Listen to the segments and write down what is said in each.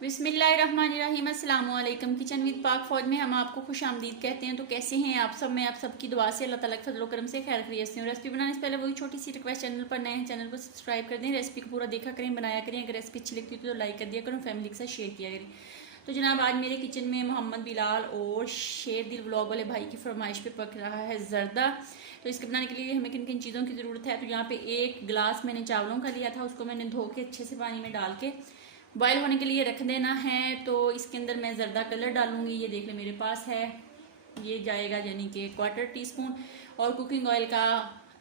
बिस्मिल्लाहिर्रहमानिर्रहीम। अस्सलाम वालेकुम। किचन विद पाक फौज में हम आपको खुश आमदीद कहते हैं। तो कैसे हैं आप सब? मैं आप सबकी दुआ से अल्लाह ताला के फजल करम से खैर खैरियत से हूँ। रेसिपी बनाने से पहले वही छोटी सी रिक्वेस्ट, चैनल पर नए हैं चैनल को सब्सक्राइब कर दें, रेसिपी को पूरा देखा करें, बनाया करें। अगर रेसिपी अच्छी लगती है तो लाइक कर दिया करें, फैमिली के साथ शेयर किया करें। तो जनाब आज मेरे किचन में मोहम्मद बिलाल और शेर दिल व्लॉग वाले भाई की फरमाइश पे पक रहा है जर्दा। तो इसके बनाने के लिए हमें किन किन चीज़ों की ज़रूरत है। तो यहाँ पे एक गिलास मैंने चावलों का लिया था, उसको मैंने धो के अच्छे से पानी में डाल के बॉयल होने के लिए रख देना है। तो इसके अंदर मैं जर्दा कलर डालूंगी, ये देख ले मेरे पास है, ये जाएगा यानी कि 1/4 टीस्पून। और कुकिंग ऑयल का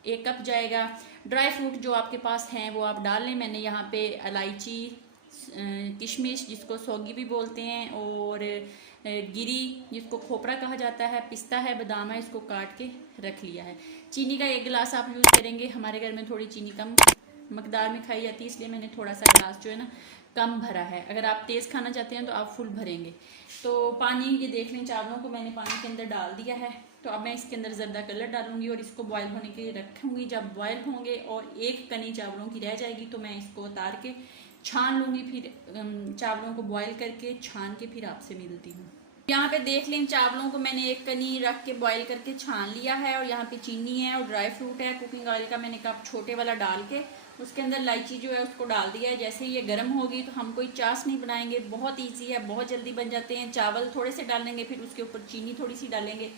1 कप जाएगा। ड्राई फ्रूट जो आपके पास हैं वो आप डाल लें। मैंने यहाँ पे इलायची, किशमिश जिसको सौगी भी बोलते हैं, और गिरी जिसको खोपरा कहा जाता है, पिस्ता है, बादाम है, इसको काट के रख लिया है। चीनी का 1 गिलास आप यूज़ करेंगे। हमारे घर में थोड़ी चीनी कम मकदार में खाई जाती है, इसलिए मैंने थोड़ा सा गिलास जो है ना कम भरा है। अगर आप तेज़ खाना चाहते हैं तो आप फुल भरेंगे। तो पानी ये देख लें, चावलों को मैंने पानी के अंदर डाल दिया है। तो अब मैं इसके अंदर जर्दा कलर डालूंगी और इसको बॉयल होने के लिए रखूंगी। जब बॉयल होंगे और एक कनी चावलों की रह जाएगी तो मैं इसको उतार के छान लूँगी। फिर चावलों को बॉयल करके छान के फिर आपसे मिलती हूँ। यहाँ पे देख लें, चावलों को मैंने एक कनी रख के बॉयल करके छान लिया है। और यहाँ पे चीनी है और ड्राई फ्रूट है। कुकिंग ऑयल का मैंने कप छोटे वाला डाल के उसके अंदर इलायची जो है उसको डाल दिया है। जैसे ये गर्म होगी तो हम कोई चाश नहीं बनाएंगे, बहुत ईजी है, बहुत जल्दी बन जाते हैं। चावल थोड़े से डालेंगे, फिर उसके ऊपर चीनी थोड़ी सी डालेंगे,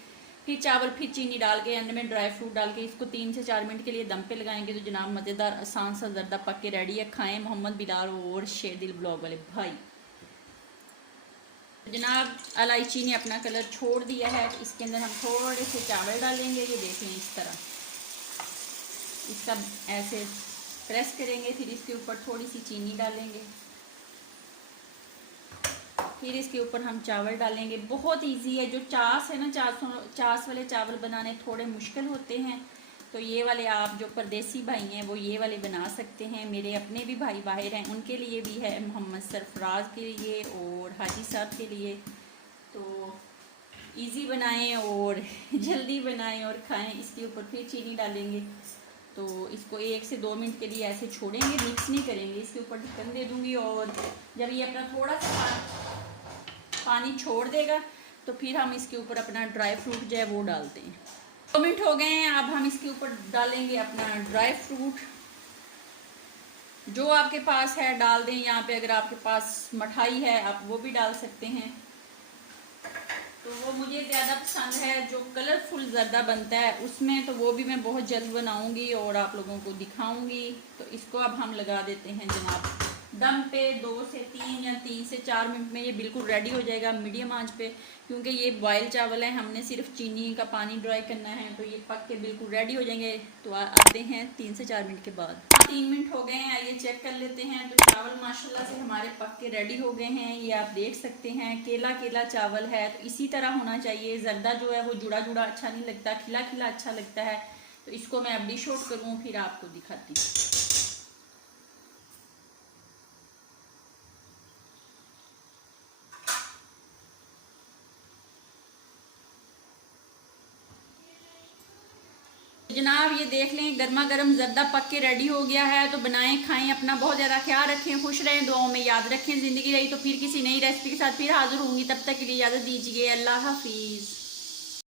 फिर चावल, फिर चीनी डाल के एंड में ड्राई फ्रूट डाल के इसको 3 से 4 मिनट के लिए दम पे लगाएंगे। तो जनाब मज़ेदार आसान सा जर्दा पक के रेडी है। खाएं मोहम्मद बिलाल और शेर दिल ब्लॉग वाले भाई। जनाब इलायची ने अपना कलर छोड़ दिया है। तो इसके अंदर हम थोड़े से चावल डालेंगे। ये देखें इस तरह इसका ऐसे प्रेस करेंगे। फिर इसके ऊपर थोड़ी सी चीनी डालेंगे, फिर इसके ऊपर हम चावल डालेंगे। बहुत इजी है। जो चास है ना, चास वाले चावल बनाने थोड़े मुश्किल होते हैं, तो ये वाले आप जो परदेसी भाई हैं वो ये वाले बना सकते हैं। मेरे अपने भी भाई बाहर हैं, उनके लिए भी है, मोहम्मद सरफराज के लिए और हाजी साहब के लिए। तो इजी बनाएं और जल्दी बनाएं और खाएं। इसके ऊपर फिर चीनी डालेंगे। तो इसको 1 से 2 मिनट के लिए ऐसे छोड़ेंगे, मिक्स नहीं करेंगे। इसके ऊपर ढक्कन दे दूंगी और जब ये अपना थोड़ा सा पानी छोड़ देगा तो फिर हम इसके ऊपर अपना ड्राई फ्रूट जो है वो डालते हैं। 2 मिनट हो गए हैं। अब हम इसके ऊपर डालेंगे अपना ड्राई फ्रूट जो आपके पास है डाल दें। यहाँ पे अगर आपके पास मिठाई है आप वो भी डाल सकते हैं। तो वो मुझे ज़्यादा पसंद है जो कलरफुल ज़र्दा बनता है उसमें, तो वो भी मैं बहुत जल्द बनाऊंगी और आप लोगों को दिखाऊंगी। तो इसको अब हम लगा देते हैं जनाब दम पे 2 से 3 या 3 से 4 मिनट में ये बिल्कुल रेडी हो जाएगा मीडियम आंच पे। क्योंकि ये बॉयल चावल है, हमने सिर्फ चीनी का पानी ड्राई करना है, तो ये पक के बिल्कुल रेडी हो जाएंगे। तो आते हैं 3 से 4 मिनट के बाद। 3 मिनट हो गए हैं, आइए चेक कर लेते हैं। तो चावल माशाल्लाह से हमारे पक के रेडी हो गए हैं। ये आप देख सकते हैं केला केला चावल है। तो इसी तरह होना चाहिए। जर्दा जो है वो जुड़ा जुड़ा अच्छा नहीं लगता, खिला खिला अच्छा लगता है। तो इसको मैं अब डिश आउट करूँ फिर आपको दिखाती हूँ। जनाब ये देख लें, गर्मा गर्म जर्दा पक के रेडी हो गया है। तो बनाएं, खाएं, अपना बहुत ज़्यादा ख्याल रखें, खुश रहें, दुआओं में याद रखें। ज़िंदगी रही तो फिर किसी नई रेसिपी के साथ फिर हाजिर होंगी। तब तक के लिए इजाज़त दीजिए। अल्लाह हाफिज़।